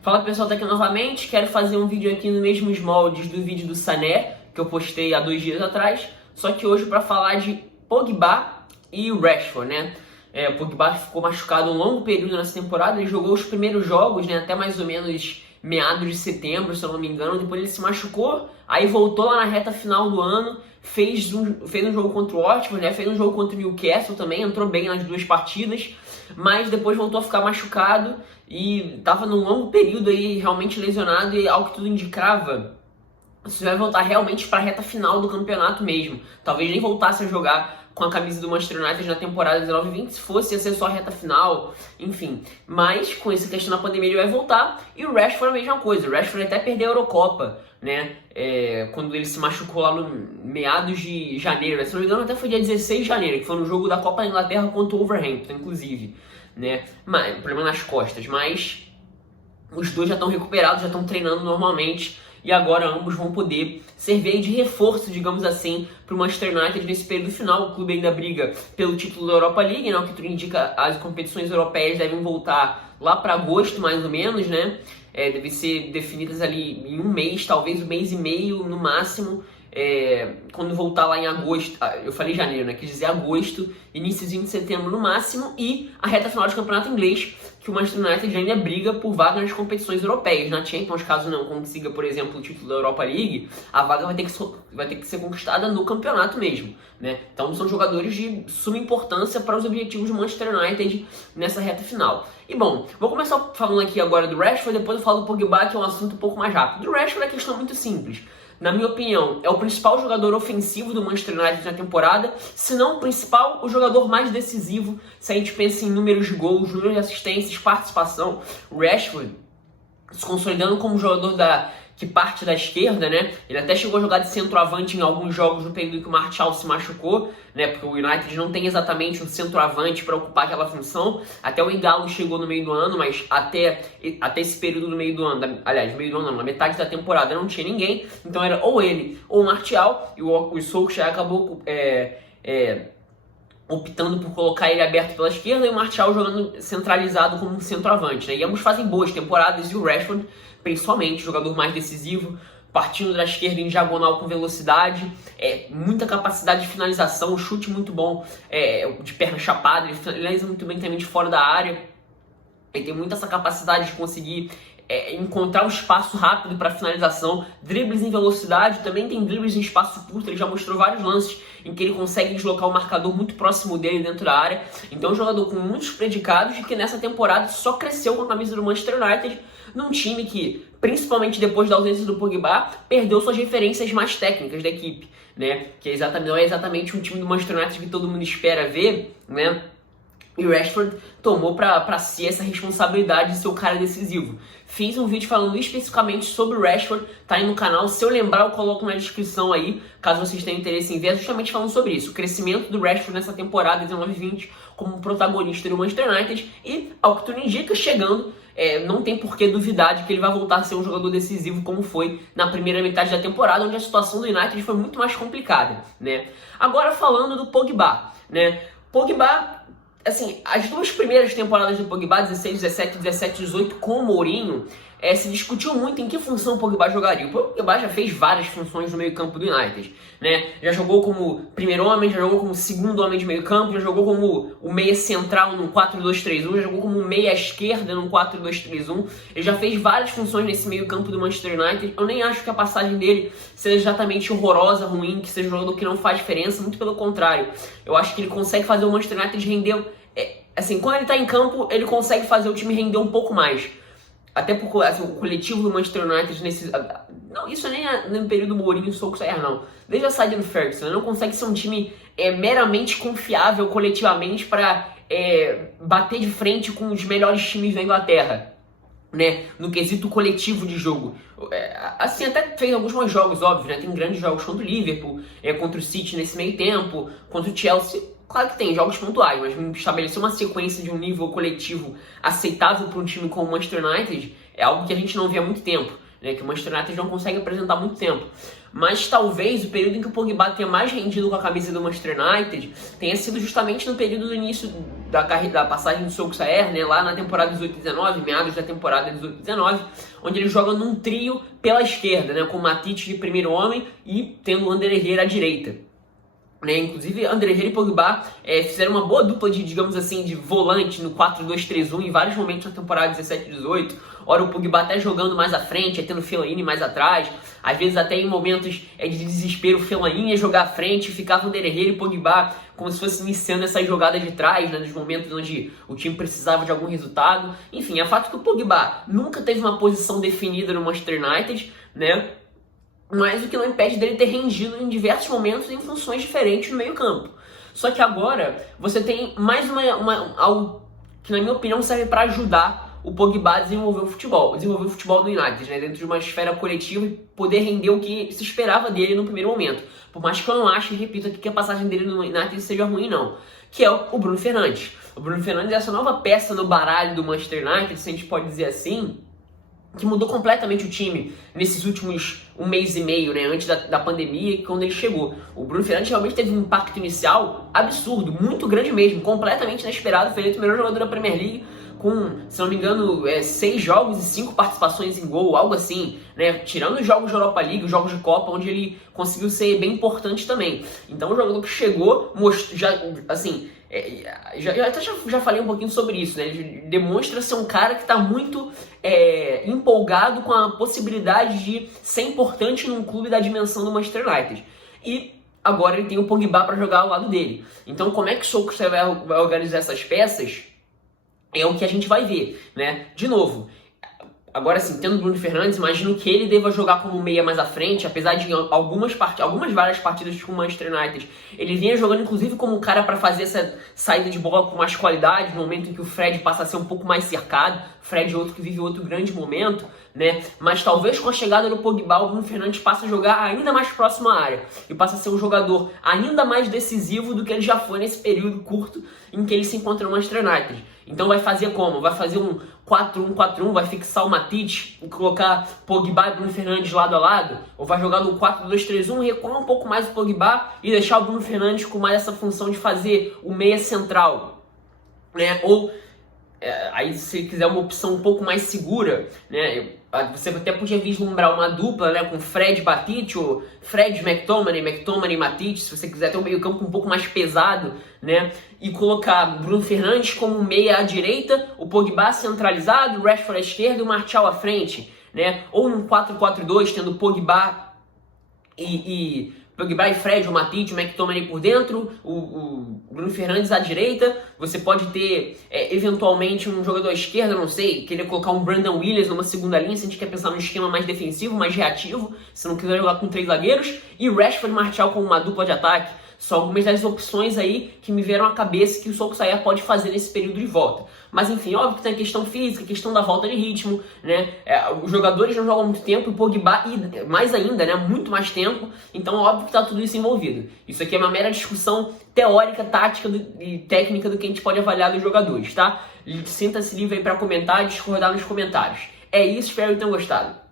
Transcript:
Fala pessoal, tá aqui novamente, quero fazer um vídeo aqui no mesmos moldes do vídeo do Sané, que eu postei há 2 dias atrás, só que hoje para falar de Pogba e o Rashford, né? O Pogba ficou machucado um longo período nessa temporada, ele jogou os primeiros jogos, né, até mais ou menos meados de setembro, se eu não me engano, depois ele se machucou, aí voltou lá na reta final do ano, fez um jogo contra o Watford, né, fez um jogo contra o Newcastle também, entrou bem nas 2 partidas, mas depois voltou a ficar machucado e estava num longo período aí realmente lesionado e ao que tudo indicava, você vai voltar realmente para a reta final do campeonato mesmo. Talvez nem voltasse a jogar com a camisa do Manchester United na temporada 19/20, se fosse ia ser só a reta final, enfim. Mas com essa questão da pandemia ele vai voltar e o Rashford a mesma coisa. O Rashford até perdeu a Eurocopa, né? Quando ele se machucou lá no meados de janeiro, se não me engano até foi dia 16 de janeiro, que foi no jogo da Copa da Inglaterra contra o Wolverhampton, inclusive, né? Mas, problema nas costas, mas os dois já estão recuperados, já estão treinando normalmente e agora ambos vão poder servir de reforço, digamos assim, para o Manchester United nesse período final. O clube ainda briga pelo título da Europa League, né? O que tudo indica, as competições europeias devem voltar lá para agosto, mais ou menos, né? Devem ser definidas ali em um mês, talvez um mês e meio no máximo. Quando voltar lá em agosto, eu falei janeiro, né? Quis dizer agosto, iníciozinho de setembro no máximo, e a reta final do campeonato inglês, que o Manchester United ainda briga por vaga nas competições europeias. Na Champions, caso não consiga, por exemplo, o título da Europa League, a vaga vai ter que ser conquistada no campeonato mesmo, né? Então são jogadores de suma importância para os objetivos do Manchester United nessa reta final. E bom, vou começar falando aqui agora do Rashford, depois eu falo do Pogba, que é um assunto um pouco mais rápido. Do Rashford é questão muito simples. Na minha opinião, é o principal jogador ofensivo do Manchester United na temporada, se não o principal, o jogador mais decisivo, se a gente pensa em números de gols, números de assistências, participação. O Rashford se consolidando como jogador que parte da esquerda, né? Ele até chegou a jogar de centroavante em alguns jogos no período que o Martial se machucou, né? Porque o United não tem exatamente um centroavante para ocupar aquela função. Até o Ighalo chegou no meio do ano, mas até esse período no meio do ano, aliás, meio do ano não, na metade da temporada não tinha ninguém. Então era ou ele ou o Martial, e o Solskjaer acabou optando por colocar ele aberto pela esquerda e o Martial jogando centralizado como um centroavante, né? E ambos fazem boas temporadas e o Rashford, principalmente, jogador mais decisivo, partindo da esquerda em diagonal com velocidade, muita capacidade de finalização, chute muito bom, de perna chapada, ele finaliza muito bem também de fora da área, ele tem muita essa capacidade de conseguir encontrar um espaço rápido para finalização, dribles em velocidade, também tem dribles em espaço curto, ele já mostrou vários lances em que ele consegue deslocar o marcador muito próximo dele dentro da área. Então é um jogador com muitos predicados e que nessa temporada só cresceu com a camisa do Manchester United, num time que, principalmente depois da ausência do Pogba, perdeu suas referências mais técnicas da equipe, né? Que não é exatamente um time do Manchester United que todo mundo espera ver, né? E o Rashford tomou pra si essa responsabilidade de ser o cara decisivo. Fiz um vídeo falando especificamente sobre o Rashford, tá aí no canal. Se eu lembrar, eu coloco na descrição aí, caso vocês tenham interesse em ver, justamente falando sobre isso. O crescimento do Rashford nessa temporada 19/20 como protagonista do Manchester United e, ao que tudo indica, chegando, não tem por que duvidar de que ele vai voltar a ser um jogador decisivo como foi na primeira metade da temporada, onde a situação do United foi muito mais complicada, né? Agora falando do Pogba, né? Pogba, assim, as 2 primeiras temporadas do Pogba, 16, 17, 17, 18, com o Mourinho, se discutiu muito em que função o Pogba jogaria. O Pogba já fez várias funções no meio campo do United, né? Já jogou como primeiro homem, já jogou como segundo homem de meio campo, já jogou como o meia central no 4-2-3-1, já jogou como meia esquerda no 4-2-3-1. Ele já fez várias funções nesse meio campo do Manchester United. Eu nem acho que a passagem dele seja exatamente horrorosa, ruim, que seja um jogador que não faz diferença, muito pelo contrário. Eu acho que ele consegue fazer o Manchester United render... assim, quando ele tá em campo, ele consegue fazer o time render um pouco mais. Até porque assim, o coletivo do Manchester United nesse... Não, isso nem no período Mourinho e Solskjaer, não. Desde a saída do Ferguson, ele não consegue ser um time meramente confiável coletivamente para bater de frente com os melhores times da Inglaterra, né? No quesito coletivo de jogo. Assim, até fez alguns bons jogos, óbvio, né? Tem grandes jogos contra o Liverpool, contra o City nesse meio tempo, contra o Chelsea. Claro que tem jogos pontuais, mas estabelecer uma sequência de um nível coletivo aceitável para um time como o Manchester United é algo que a gente não vê há muito tempo, né, que o Manchester United não consegue apresentar há muito tempo. Mas talvez o período em que o Pogba tenha mais rendido com a camisa do Manchester United tenha sido justamente no período do início da passagem do Solskjaer, né, lá na temporada 18-19, meados da temporada 18-19, onde ele joga num trio pela esquerda, né, com o Matip de primeiro homem e tendo o Ander Herrera à direita. Né, inclusive, Ander Herrera e Pogba fizeram uma boa dupla de, digamos assim, de volante no 4-2-3-1 em vários momentos na temporada 17-18. Ora, o Pogba até jogando mais à frente, tendo o Fellaini mais atrás. Às vezes até em momentos de desespero, o Fellaini ia jogar à frente e ficava o Ander Herrera e o Pogba como se fosse iniciando essa jogada de trás, né, nos momentos onde o time precisava de algum resultado. Enfim, é fato que o Pogba nunca teve uma posição definida no Manchester United, né? Mas o que não impede dele ter rendido em diversos momentos em funções diferentes no meio campo. Só que agora você tem mais algo que, na minha opinião, serve para ajudar o Pogba a desenvolver o futebol do United, né, dentro de uma esfera coletiva e poder render o que se esperava dele no primeiro momento. Por mais que eu não ache, e repito aqui, que a passagem dele no United seja ruim, não. Que é o Bruno Fernandes. O Bruno Fernandes é essa nova peça no baralho do Manchester United, se a gente pode dizer assim, que mudou completamente o time nesses últimos 1 mês e meio, né, antes da pandemia, quando ele chegou. O Bruno Fernandes realmente teve um impacto inicial absurdo, muito grande mesmo, completamente inesperado. Foi eleito o melhor jogador da Premier League com, se não me engano, 6 jogos e 5 participações em gol, algo assim, né, tirando os jogos da Europa League, os jogos de Copa, onde ele conseguiu ser bem importante também. Então, o jogador que chegou, já falei um pouquinho sobre isso, né? Ele demonstra ser um cara que está muito empolgado com a possibilidade de ser importante num clube da dimensão do Manchester United. E agora ele tem o Pogba para jogar ao lado dele. Então, como é que o Solskjaer vai organizar essas peças? É o que a gente vai ver, né? De novo, agora sim, tendo o Bruno Fernandes, imagino que ele deva jogar como meia mais à frente, apesar de várias partidas com o Manchester United, ele vinha jogando inclusive como um cara para fazer essa saída de bola com mais qualidade, no momento em que o Fred passa a ser um pouco mais cercado. Fred é outro que vive outro grande momento, né? Mas talvez com a chegada do Pogba, o Bruno Fernandes passe a jogar ainda mais próximo à área e passe a ser um jogador ainda mais decisivo do que ele já foi nesse período curto em que ele se encontra no Manchester United. Então vai fazer como? Vai fazer um 4-1-4-1, vai fixar o Matip e colocar Pogba e Bruno Fernandes lado a lado? Ou vai jogar no 4-2-3-1, recuar um pouco mais o Pogba e deixar o Bruno Fernandes com mais essa função de fazer o meia central, né? Ou aí, se quiser uma opção um pouco mais segura, né, você até podia vislumbrar uma dupla, né, com Fred Matip, ou Fred McTominay Matip, se você quiser ter um meio campo um pouco mais pesado, né, e colocar Bruno Fernandes como meia à direita, o Pogba centralizado, o Rashford à esquerda e o Martial à frente, né, ou num 4-4-2, tendo Pogba e Fred, o Matip, o McTominay por dentro, o Bruno Fernandes à direita. Você pode ter, eventualmente, um jogador à esquerda, não sei, querer colocar um Brandon Williams numa segunda linha, se a gente quer pensar num esquema mais defensivo, mais reativo, se não quiser jogar com 3 zagueiros, e Rashford e Martial com uma dupla de ataque. São algumas das opções aí que me vieram à cabeça que o Solskjaer pode fazer nesse período de volta. Mas enfim, óbvio que tem a questão física, a questão da volta de ritmo, né? Os jogadores não jogam há muito tempo, o Pogba, e mais ainda, né? Muito mais tempo. Então, óbvio que está tudo isso envolvido. Isso aqui é uma mera discussão teórica, tática e técnica do que a gente pode avaliar dos jogadores, tá? Sinta-se livre aí para comentar e discordar nos comentários. É isso, espero que tenham gostado.